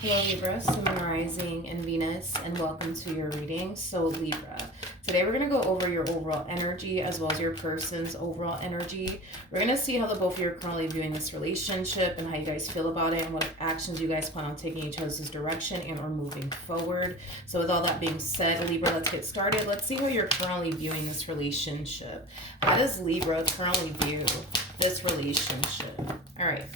Hello Libra, Sun, Rising, and Venus, and welcome to your reading. So Libra, today we're going to go over your overall energy as well as your person's overall energy. We're going to see how the both of you are currently viewing this relationship and how you guys feel about it and what actions you guys plan on taking each other's direction and or moving forward. So with all that being said, Libra, let's get started. Let's see how you're currently viewing this relationship. How does Libra currently view this relationship? All right,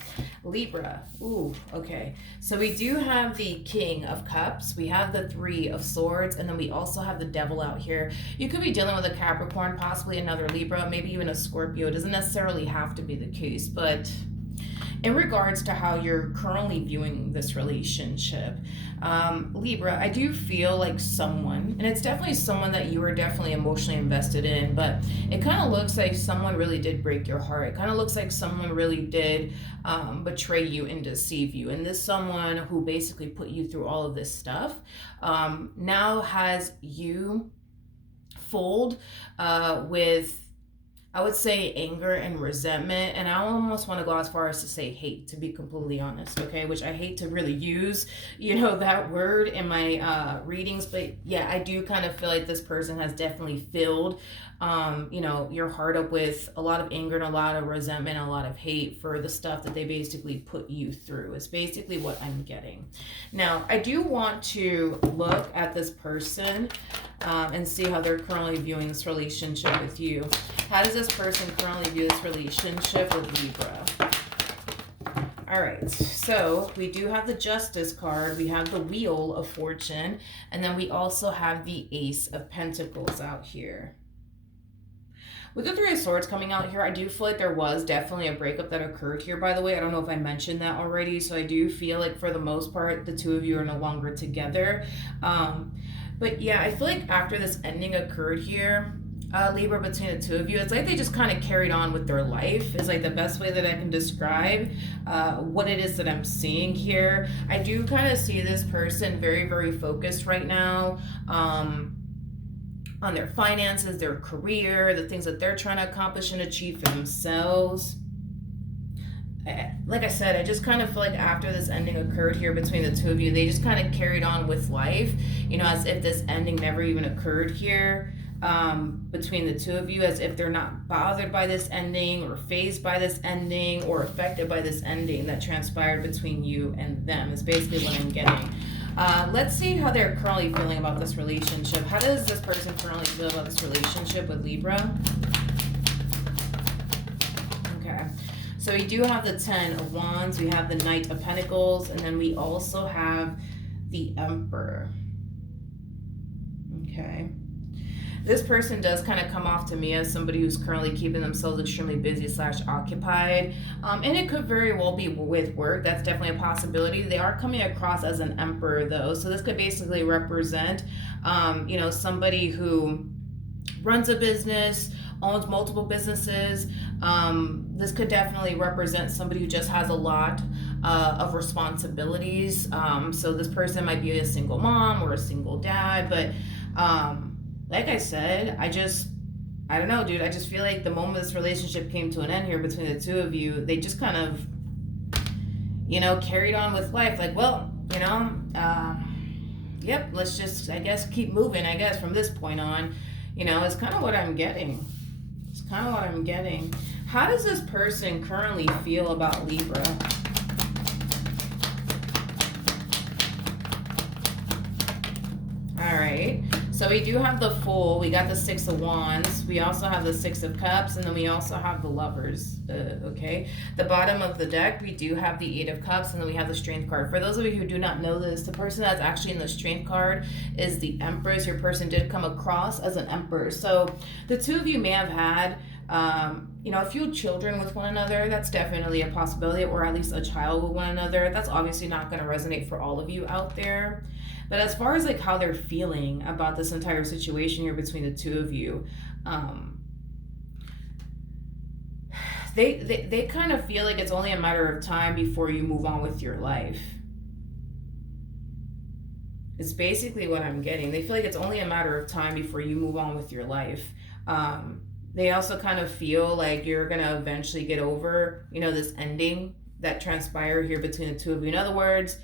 Libra. Ooh, okay. So we do have the King of Cups, we have the Three of Swords, and then we also have the Devil out here. You could be dealing with a Capricorn, possibly another Libra, maybe even a Scorpio. It doesn't necessarily have to be the case, but in regards to how you're currently viewing this relationship, Libra, I do feel like someone, and it's definitely someone that you are definitely emotionally invested in, but it kind of looks like someone really did break your heart. It kind of looks like someone really did betray you and deceive you. And this someone who basically put you through all of this stuff now has you fooled with, I would say, anger and resentment, and I almost want to go as far as to say hate, to be completely honest, okay? Which I hate to really use, that word in my readings, but yeah, I do kind of feel like this person has definitely filled, your heart up with a lot of anger and a lot of resentment and a lot of hate for the stuff that they basically put you through. It's basically what I'm getting. Now, I do want to look at this person and see how they're currently viewing this relationship with you. How does this person currently view this relationship with Libra? All right, so we do have the Justice card, we have the Wheel of Fortune, and then we also have the Ace of Pentacles out here. With the Three of Swords coming out here, I do feel like there was definitely a breakup that occurred here, by the way. I don't know if I mentioned that already, so I do feel like for the most part, the two of you are no longer together. But yeah, I feel like after this ending occurred here, Libra, between the two of you, it's like they just kind of carried on with their life is like the best way that I can describe what it is that I'm seeing here. I do kind of see this person very, very focused right now on their finances, their career, the things that they're trying to accomplish and achieve for themselves. Like I said, I just kind of feel like after this ending occurred here between the two of you, they just kind of carried on with life, as if this ending never even occurred here between the two of you, as if they're not bothered by this ending or fazed by this ending or affected by this ending that transpired between you and them is basically what I'm getting. Let's see how they're currently feeling about this relationship. How does this person currently feel about this relationship with Libra? Okay. So we do have the Ten of Wands, we have the Knight of Pentacles, and then we also have the Emperor. Okay. This person does kind of come off to me as somebody who's currently keeping themselves extremely busy / occupied. And it could very well be with work. That's definitely a possibility. They are coming across as an emperor though. So this could basically represent, somebody who runs a business, owns multiple businesses. This could definitely represent somebody who just has a lot of responsibilities. So this person might be a single mom or a single dad, but like I said, I don't know, dude. I just feel like the moment this relationship came to an end here between the two of you, they just kind of, carried on with life. Like, well, yep, let's just, I guess, keep moving, from this point on. It's kind of what I'm getting. How does this person currently feel about Libra? All right. So we do have the Fool, we got the Six of Wands, we also have the Six of Cups, and then we also have the Lovers, okay? The bottom of the deck, we do have the Eight of Cups, and then we have the Strength card. For those of you who do not know this, the person that's actually in the Strength card is the Empress. Your person did come across as an Emperor. So the two of you may have had a few children with one another. That's definitely a possibility, or at least a child with one another. That's obviously not going to resonate for all of you out there. But as far as like how they're feeling about this entire situation here between the two of you, they kind of feel like it's only a matter of time before you move on with your life. It's basically what I'm getting. They feel like it's only a matter of time before you move on with your life. They also kind of feel like you're going to eventually get over, this ending that transpired here between the two of you. In other words,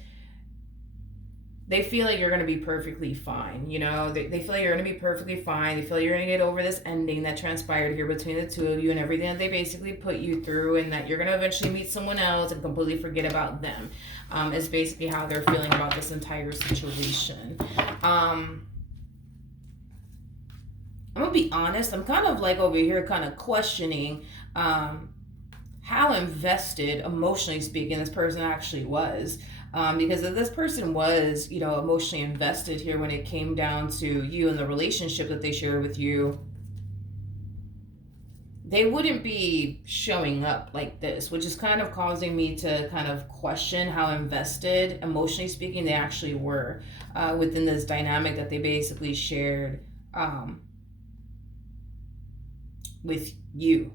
they feel like you're going to be perfectly fine. You know, they feel like you're going to be perfectly fine. They feel like you're going to get over this ending that transpired here between the two of you and everything that they basically put you through, and that you're going to eventually meet someone else and completely forget about them. Is basically how they're feeling about this entire situation. I'm going to be honest. I'm kind of like over here kind of questioning how invested, emotionally speaking, this person actually was. Because if this person was, you know, emotionally invested here when it came down to you and the relationship that they shared with you, they wouldn't be showing up like this, which is kind of causing me to kind of question how invested, emotionally speaking, they actually were within this dynamic that they basically shared with you.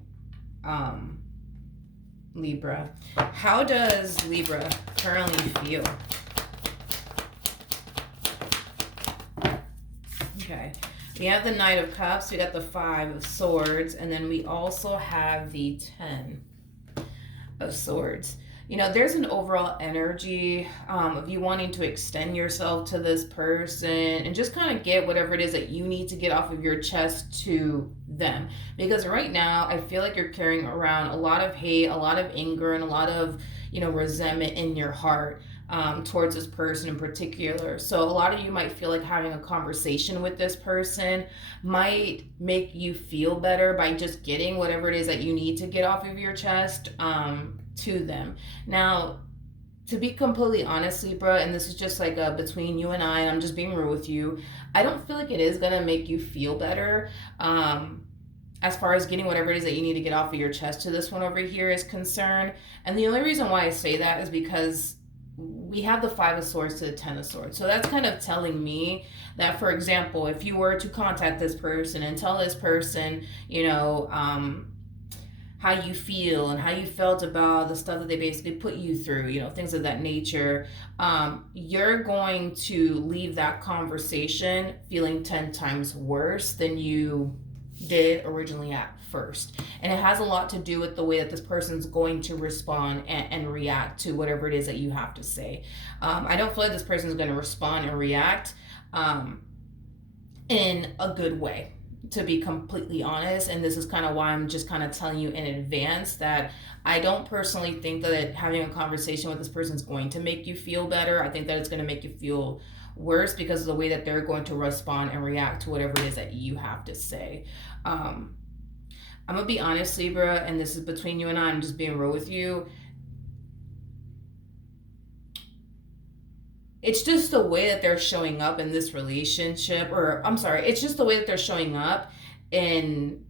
Libra. How does Libra currently feel? Okay. We have the Knight of Cups, we got the Five of Swords, and then we also have the Ten of Swords. You know, there's an overall energy of you wanting to extend yourself to this person and just kind of get whatever it is that you need to get off of your chest to them. Because right now, I feel like you're carrying around a lot of hate, a lot of anger, and a lot of, you know, resentment in your heart towards this person in particular. So a lot of you might feel like having a conversation with this person might make you feel better by just getting whatever it is that you need to get off of your chest to them. Now, to be completely honest, Libra, and this is just like between you and I'm just being real with you, I don't feel like it is going to make you feel better as far as getting whatever it is that you need to get off of your chest to this one over here is concerned. And the only reason why I say that is because we have the Five of Swords to the Ten of Swords. So that's kind of telling me that, for example, if you were to contact this person and tell this person, you know, how you feel and how you felt about the stuff that they basically put you through, you know, things of that nature, you're going to leave that conversation feeling 10 times worse than you did originally at first. And it has a lot to do with the way that this person's going to respond and react to whatever it is that you have to say. I don't feel like this person's going to respond and react in a good way, to be completely honest. And this is kind of why I'm just kind of telling you in advance that I don't personally think that having a conversation with this person is going to make you feel better. I think that it's going to make you feel worse because of the way that they're going to respond and react to whatever it is that you have to say. I'm gonna be honest, Libra, and this is between you and I'm just being real with you. It's just the way that they're showing up in this relationship, or I'm sorry, it's just the way that they're showing up in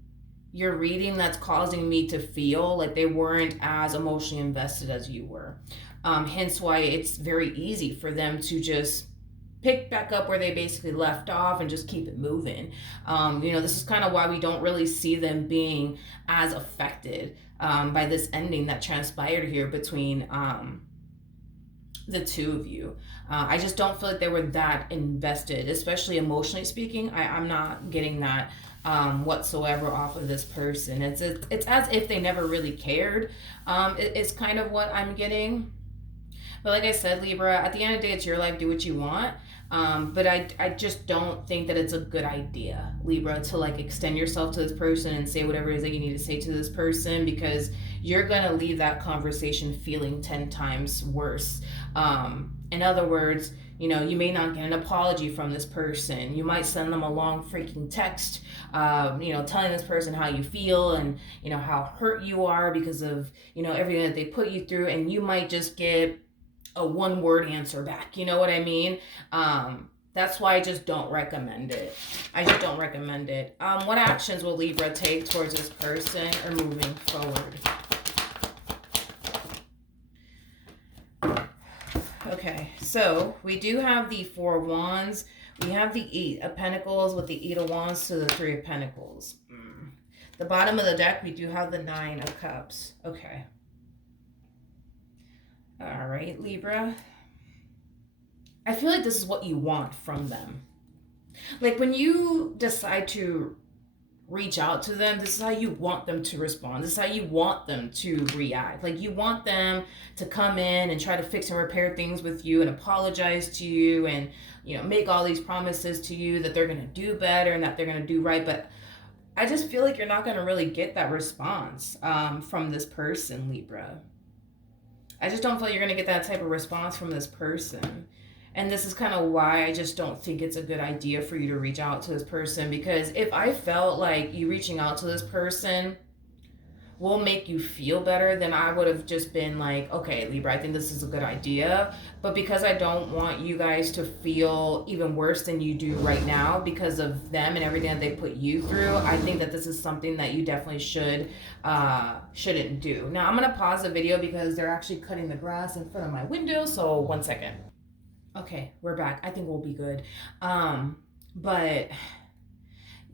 your reading that's causing me to feel like they weren't as emotionally invested as you were. Hence why it's very easy for them to just pick back up where they basically left off and just keep it moving. This is kind of why we don't really see them being as affected by this ending that transpired here between the two of you. I just don't feel like they were that invested, especially emotionally speaking. I'm not getting that whatsoever off of this person. It's as if they never really cared. It's kind of what I'm getting. But like I said, Libra, at the end of the day, it's your life. Do what you want. But I just don't think that it's a good idea, Libra, to like extend yourself to this person and say whatever it is that you need to say to this person, because you're going to leave that conversation feeling 10 times worse. In other words, you may not get an apology from this person. You might send them a long freaking text, telling this person how you feel and, how hurt you are because of, everything that they put you through. And you might just get a one-word answer back. You know what I mean? That's why I just don't recommend it. I just don't recommend it. What actions will Libra take towards this person or moving forward? Okay, so we do have the Four of Wands. We have the Eight of Pentacles with the Eight of Wands to the Three of Pentacles. The bottom of the deck, we do have the Nine of Cups. Okay. All right, Libra. I feel like this is what you want from them. Like when you decide to reach out to them, this is how you want them to respond. This is how you want them to react. Like, you want them to come in and try to fix and repair things with you and apologize to you and, you know, make all these promises to you that they're going to do better and that they're going to do right. But I just feel like you're not going to really get that response from this person, Libra. I just don't feel you're going to get that type of response from this person. And this is kind of why I just don't think it's a good idea for you to reach out to this person. Because if I felt like you reaching out to this person will make you feel better, then I would have just been like, okay, Libra, I think this is a good idea. But because I don't want you guys to feel even worse than you do right now because of them and everything that they put you through, I think that this is something that you definitely shouldn't do. Now I'm gonna pause the video because they're actually cutting the grass in front of my window. So 1 second. Okay, we're back. I think we'll be good. But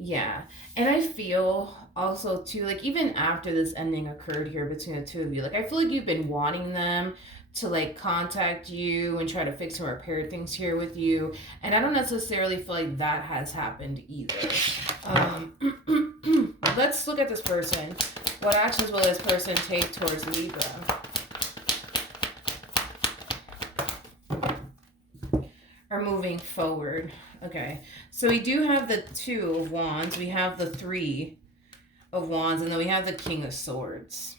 yeah. And I feel also too, like, even after this ending occurred here between the two of you, like, I feel like you've been wanting them to like contact you and try to fix and repair things here with you. And I don't necessarily feel like that has happened either. Let's look at this person. What actions will this person take towards Libra? Are moving forward. Okay, so we do have the 2 of Wands, we have the 3 of Wands, and then we have the King of Swords.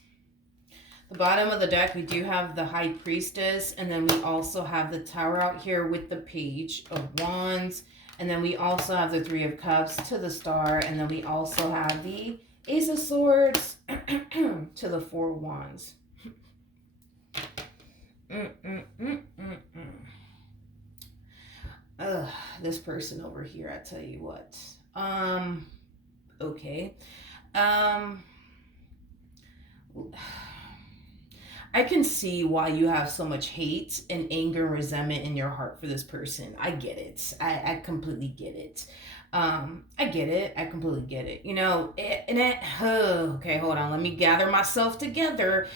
The bottom of the deck, we do have the High Priestess, and then we also have the Tower out here with the Page of Wands, and then we also have the 3 of Cups to the Star, and then we also have the Ace of Swords to the 4 of Wands. This person over here, I tell you what. Okay. I can see why you have so much hate and anger and resentment in your heart for this person. I get it. I completely get it. I get it. I completely get it. You know, okay, hold on. Let me gather myself together.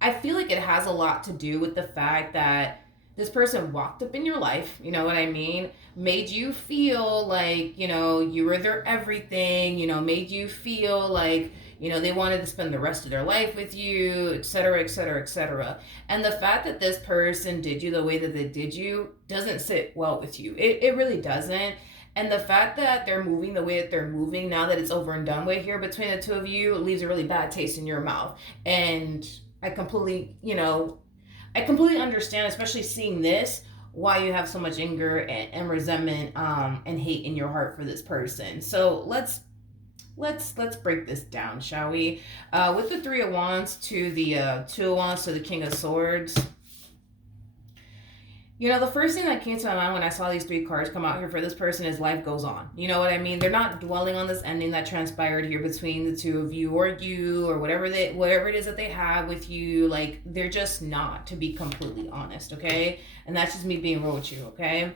I feel like it has a lot to do with the fact that this person walked up in your life, you know what I mean? Made you feel like, you know, you were their everything, you know, made you feel like, you know, they wanted to spend the rest of their life with you, etc., etc., etc. And the fact that this person did you the way that they did you doesn't sit well with you. It really doesn't. And the fact that they're moving the way that they're moving now that it's over and done with here between the two of you leaves a really bad taste in your mouth. And I completely, I completely understand, especially seeing this, why you have so much anger and resentment and hate in your heart for this person. So let's break this down, shall we? With the 3 of Wands to the 2 of Wands to the King of Swords. You know, the first thing that came to my mind when I saw these 3 cards come out here for this person is life goes on. You know what I mean? They're not dwelling on this ending that transpired here between the 2 of you or whatever it is that they have with you. Like, they're just not, to be completely honest, okay? And that's just me being real with you, okay?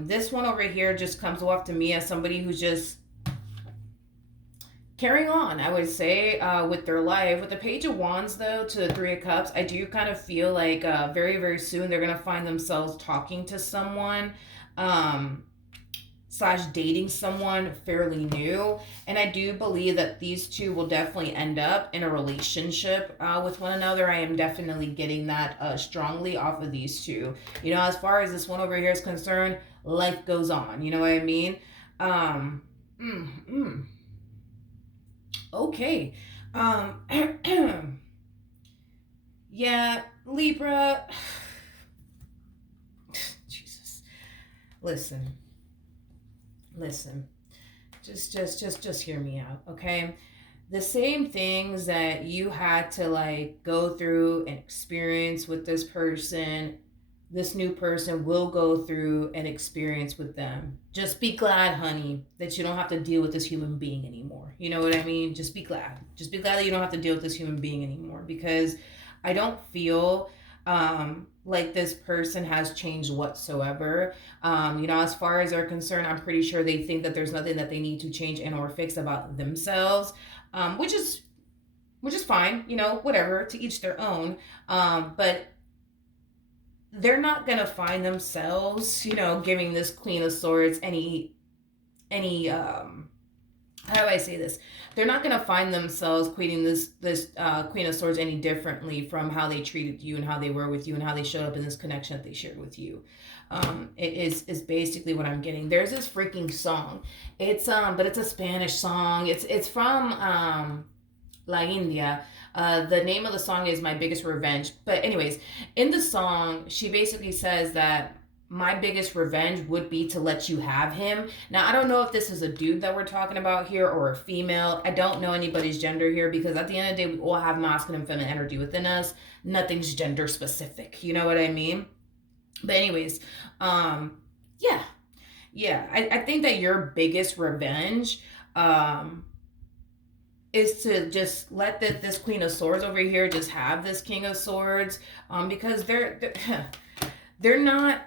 This one over here just comes off to me as somebody who's just carrying on, I would say, with their life. With the Page of Wands, though, to the 3 of Cups, I do kind of feel like very, very soon they're going to find themselves talking to someone, / dating someone fairly new. And I do believe that these 2 will definitely end up in a relationship with one another. I am definitely getting that strongly off of these 2. You know, as far as this one over here is concerned, life goes on. You know what I mean? Okay. Yeah, Libra. Jesus. Listen. Just hear me out, okay? The same things that you had to like go through and experience with this person, this new person will go through an experience with them. Just be glad, honey, that you don't have to deal with this human being anymore. You know what I mean? Just be glad. Just be glad that you don't have to deal with this human being anymore, because I don't feel like this person has changed whatsoever. As far as they're concerned, I'm pretty sure they think that there's nothing that they need to change and or fix about themselves, which is fine, whatever, to each their own. But they're not gonna find themselves, giving this Queen of Swords any how do I say this? They're not going to find themselves quitting this Queen of Swords any differently from how they treated you and how they were with you and how they showed up in this connection that they shared with you. It is basically what I'm getting. There's this freaking song. It's but it's a Spanish song. It's from La India. The name of the song is My Biggest Revenge. But anyways, in the song, she basically says that my biggest revenge would be to let you have him. Now, I don't know if this is a dude that we're talking about here or a female. I don't know anybody's gender here because at the end of the day, we all have masculine and feminine energy within us. Nothing's gender specific. You know what I mean? But anyways, yeah. Yeah. I think that your biggest revenge, is to just let this Queen of Swords over here just have this King of Swords, because they're not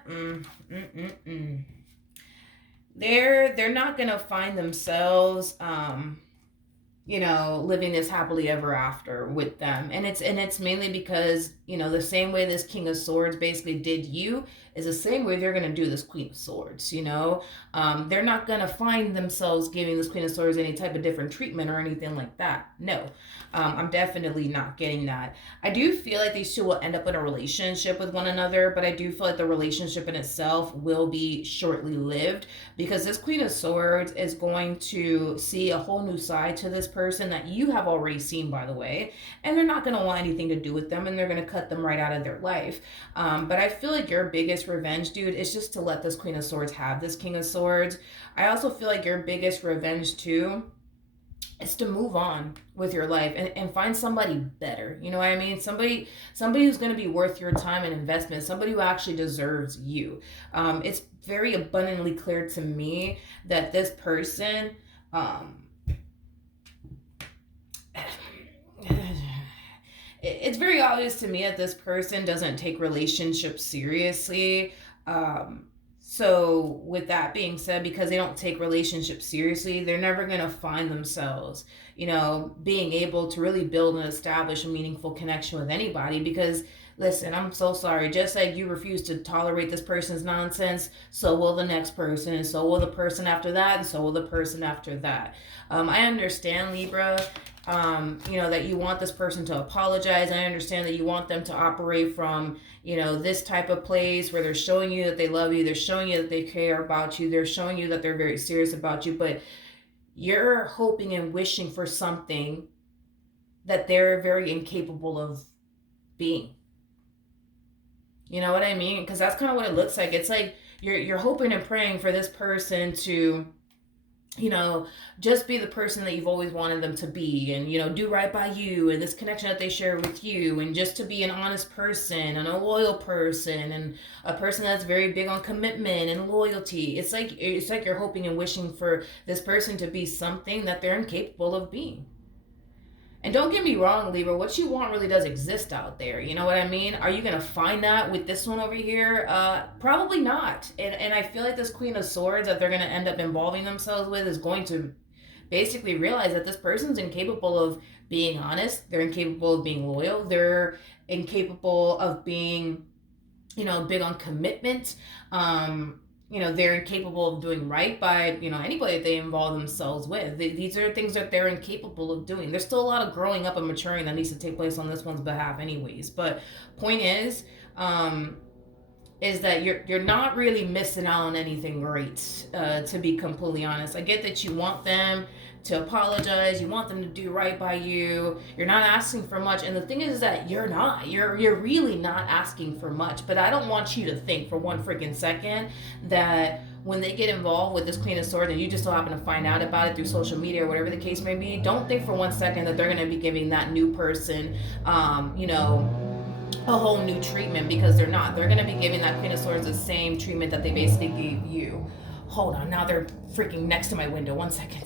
they're not gonna find themselves living this happily ever after with them. And it's mainly because, the same way this King of Swords basically did you is the same way they're going to do this Queen of Swords. They're not going to find themselves giving this Queen of Swords any type of different treatment or anything like that. No. I'm definitely not getting that. I do feel like these two will end up in a relationship with one another, but I do feel like the relationship in itself will be shortly lived because this Queen of Swords is going to see a whole new side to this person that you have already seen, by the way, and they're not going to want anything to do with them, and they're going to cut them right out of their life. But I feel like your biggest revenge, dude, is just to let this Queen of Swords have this King of Swords. I also feel like your biggest revenge, too, is to move on with your life and find somebody better. You know what I mean? Somebody who's going to be worth your time and investment, somebody who actually deserves you. It's very abundantly clear to me that this person, it's very obvious to me that this person doesn't take relationships seriously. So with that being said, because they don't take relationships seriously, they're never going to find themselves, being able to really build and establish a meaningful connection with anybody. Because listen, I'm so sorry. Just like you refuse to tolerate this person's nonsense, so will the next person, and so will the person after that, and so will the person after that. I understand, Libra, that you want this person to apologize. I understand that you want them to operate from, this type of place where they're showing you that they love you. They're showing you that they care about you. They're showing you that they're very serious about you. But you're hoping and wishing for something that they're very incapable of being. You know what I mean? Because that's kind of what it looks like. It's like you're hoping and praying for this person to, just be the person that you've always wanted them to be, and, do right by you, and this connection that they share with you, and just to be an honest person and a loyal person and a person that's very big on commitment and loyalty. It's like you're hoping and wishing for this person to be something that they're incapable of being. And don't get me wrong, Libra, what you want really does exist out there. You know what I mean? Are you going to find that with this one over here? Probably not. And I feel like this Queen of Swords that they're going to end up involving themselves with is going to basically realize that this person's incapable of being honest. They're incapable of being loyal. They're incapable of being, big on commitment. They're incapable of doing right by, anybody that they involve themselves with. These are things that they're incapable of doing. There's still a lot of growing up and maturing that needs to take place on this one's behalf anyways. But point is that you're not really missing out on anything great, to be completely honest. I get that you want them to apologize, you want them to do right by you, you're not asking for much, and the thing is that you're really not asking for much. But I don't want you to think for one freaking second that when they get involved with this Queen of Swords and you just so happen to find out about it through social media or whatever the case may be, don't think for one second that they're going to be giving that new person a whole new treatment, because they're not. They're going to be giving that Queen of Swords the same treatment that they basically gave you. Hold on, now they're freaking next to my window. One second.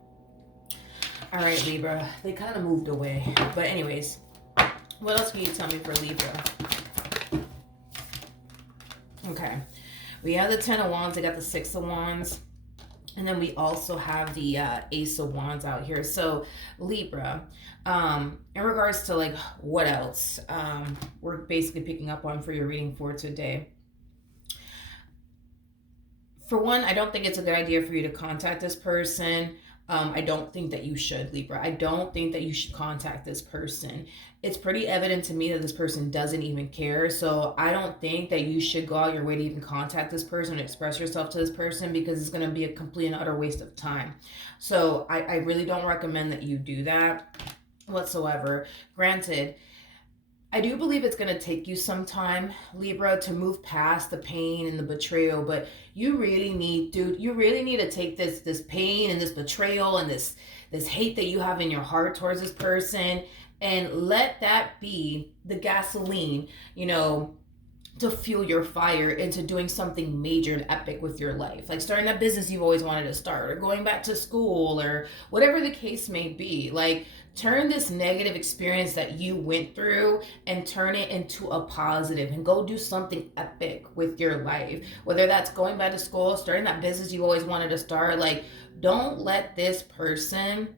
All right, Libra. They kind of moved away. But anyways, what else can you tell me for Libra? Okay. We have the Ten of Wands. I got the Six of Wands. And then we also have the Ace of Wands out here. So Libra, in regards to like what else we're basically picking up on for your reading for today. For one, I don't think it's a good idea for you to contact this person. I don't think that you should, Libra. I don't think that you should contact this person. It's pretty evident to me that this person doesn't even care. So I don't think that you should go out your way to even contact this person and express yourself to this person, because it's going to be a complete and utter waste of time. So I really don't recommend that you do that whatsoever. Granted, I do believe it's going to take you some time, Libra, to move past the pain and the betrayal, but you really need, dude, you really need to take this pain and this betrayal and this hate that you have in your heart towards this person, and let that be the gasoline, to fuel your fire into doing something major and epic with your life. Like starting that business you've always wanted to start, or going back to school, or whatever the case may be. Like, turn this negative experience that you went through and turn it into a positive, and go do something epic with your life. Whether that's going back to school, starting that business you always wanted to start. Like, don't let this person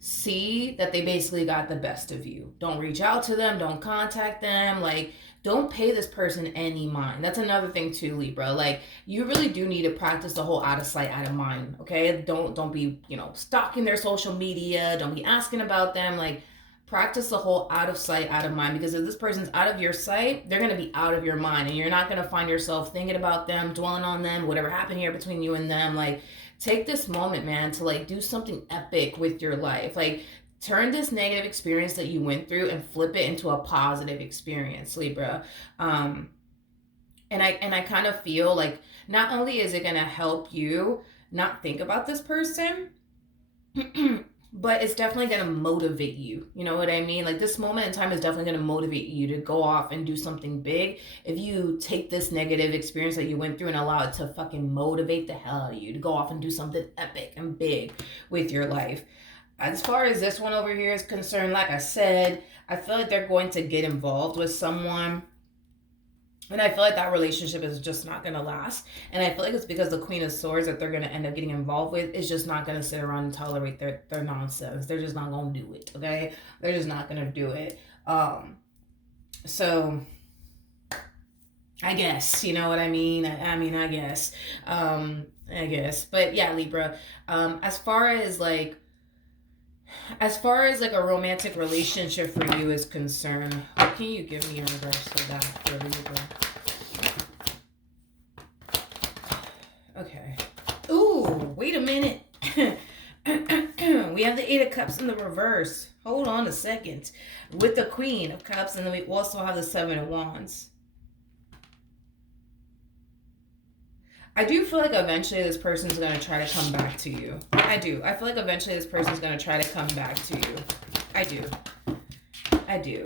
see that they basically got the best of you. Don't reach out to them. Don't contact them. Like, don't pay this person any mind. That's another thing too, Libra. Like, you really do need to practice the whole out of sight, out of mind. Okay? Don't be, stalking their social media. Don't be asking about them. Like, practice the whole out of sight, out of mind. Because if this person's out of your sight, they're gonna be out of your mind, and you're not gonna find yourself thinking about them, dwelling on them, whatever happened here between you and them. Like, take this moment, man, to like do something epic with your life. Like, turn this negative experience that you went through and flip it into a positive experience, Libra. And I kind of feel like not only is it going to help you not think about this person, but it's definitely going to motivate you. You know what I mean? Like, this moment in time is definitely going to motivate you to go off and do something big. If you take this negative experience that you went through and allow it to fucking motivate the hell out of you to go off and do something epic and big with your life. As far as this one over here is concerned, like I said, I feel like they're going to get involved with someone. And I feel like that relationship is just not going to last. And I feel like it's because the Queen of Swords that they're going to end up getting involved with is just not going to sit around and tolerate their nonsense. They're just not going to do it, okay? They're just not going to do it. So, I guess, you know what I mean? I guess. I guess. But yeah, Libra, as far as like a romantic relationship for you is concerned, what can you give me in regards to that for Libra? Okay. Ooh, wait a minute. We have the Eight of Cups in the reverse. Hold on a second. With the Queen of Cups, and then we also have the Seven of Wands. I do feel like eventually this person's going to try to come back to you. I do. I feel like eventually this person's going to try to come back to you. I do.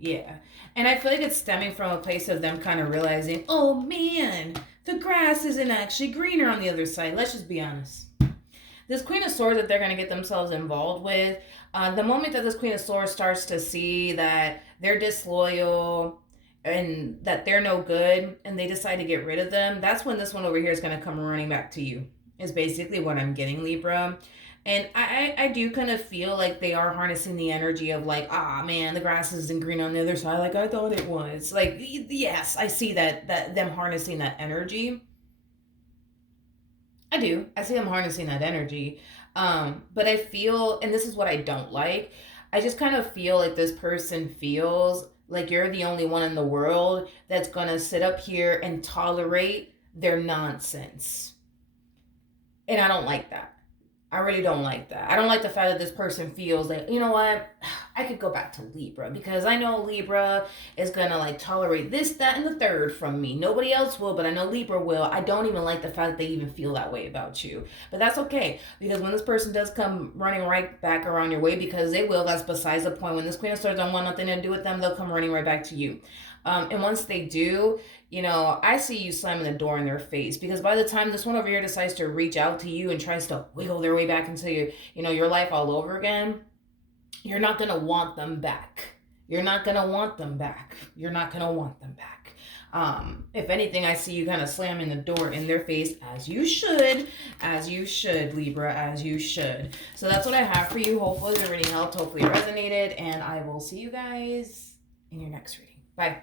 Yeah. And I feel like it's stemming from a place of them kind of realizing, oh man, the grass isn't actually greener on the other side. Let's just be honest. This Queen of Swords that they're going to get themselves involved with, the moment that this Queen of Swords starts to see that they're disloyal and that they're no good and they decide to get rid of them, that's when this one over here is going to come running back to you, is basically what I'm getting, Libra. And I do kind of feel like they are harnessing the energy of like, man, the grass isn't green on the other side like I thought it was. Like, yes, I see that them harnessing that energy. I do. I see them harnessing that energy. But I feel, and this is what I don't like, I just kind of feel like this person feels like you're the only one in the world that's going to sit up here and tolerate their nonsense. And I don't like that. I really don't like that. I don't like the fact that this person feels like, you know what, I could go back to Libra because I know Libra is going to like tolerate this, that, and the third from me. Nobody else will, but I know Libra will. I don't even like the fact that they even feel that way about you. But that's okay, because when this person does come running right back around your way, because they will, that's besides the point. When this Queen of Swords don't want nothing to do with them, they'll come running right back to you. And once they do, I see you slamming the door in their face, because by the time this one over here decides to reach out to you and tries to wiggle their way back into your life all over again, you're not going to want them back. You're not going to want them back. You're not going to want them back. If anything, I see you kind of slamming the door in their face, as you should, Libra, as you should. So that's what I have for you. Hopefully the reading helped. Hopefully it resonated, and I will see you guys in your next reading. Bye.